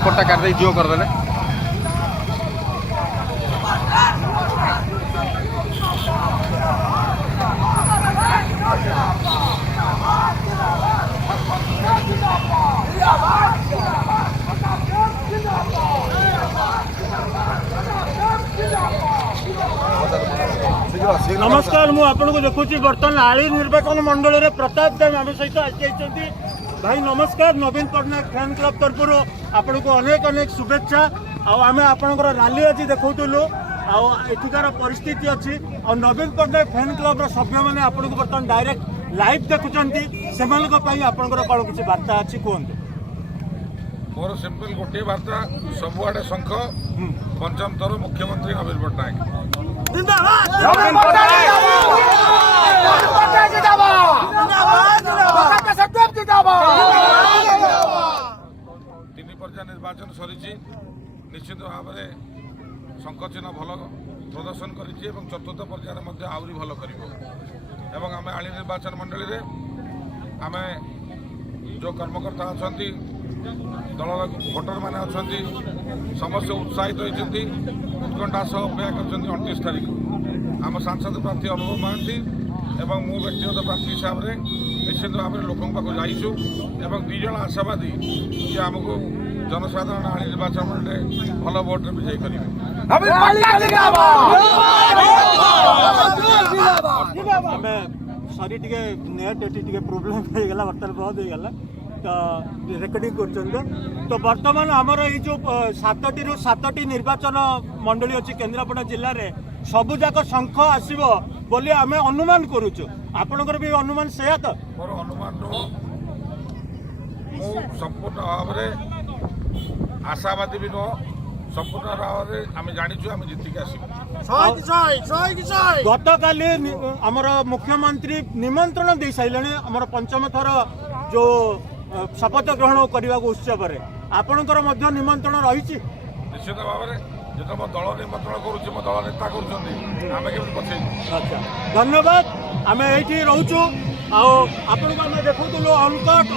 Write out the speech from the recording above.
hotspot कर दे जियो कर देले नमस्कार मु आपन को देखुची बर्तमान आली निर्वाचन मंडल रे प्रताप देव आम सहित आसी भाई नमस्कार नवीन पट्टनायक फैन क्लब तरफ आपन को अनेक अनेक शुभेच्छा आम आपंकर रैली आज देखुलु आठिकार परिस्थिति अच्छी और नवीन पट्टनायक फैन क्लब सभ्य मैंने आपन को बर्तमान डायरेक्ट लाइव देखुंत से आपंकर कौन किसी वार्ता अच्छी कहते मोर सिंपल गोटे वार्ता सबुआडे शंख पंचम थर मुख्यमंत्री नवीन पट्टनायक तीन पर्याय निर्वाचन सरी निश्चित भाव में शंख चिन्ह भल प्रदर्शन कर चतुर्थ पर्यायर आहरी भल कर आम आली निर्वाचन मंडली आम जो कर्मकर्ता अच्छा दल भोटर मैंने अच्छा समस्त उत्साहित होती उत्कंठा सह अपेक्षा कर 29 तारीख आम सांसद प्रार्थी अनुभव महांती एवं मु व्यक्तिगत प्रार्थी हिसाब से निश्चित भाव में लोकों पाक जाइछु एवं दुई जन आशावादी कि आमको जनसाधारण आनी निर्वाचन मंडल भल भोट विजयी करेंगे सॉरी टे नेट टे प्रोब्लेम होगा बर्तमान बहुत होगा तो रेकर्डिंग कर तो बर्तमान आमर ये जो 7टी निर्वाचन मंडली अच्छी केन्द्रापड़ा जिले में सबुजाक शंख आसो बोली आम अनुमान करुचु आपणकर भी अनुमान से तो मोर अनुमान संपूर्ण भाव में आशावादी भी नुह संपूर्ण भाव में आम जाचु आम जीतिक गत काली आमर मुख्यमंत्री निमंत्रण दे सारे आमर पंचम थर जो शपथ ग्रहण करने उत्सव आपणकर निमंत्रण रही निश्चित भाव में जो मो दल निमंत्रण करुच्ची मो दल नेता कर अच्छा धन्यवाद आम ये रोचु आपन को देखुलु अनकट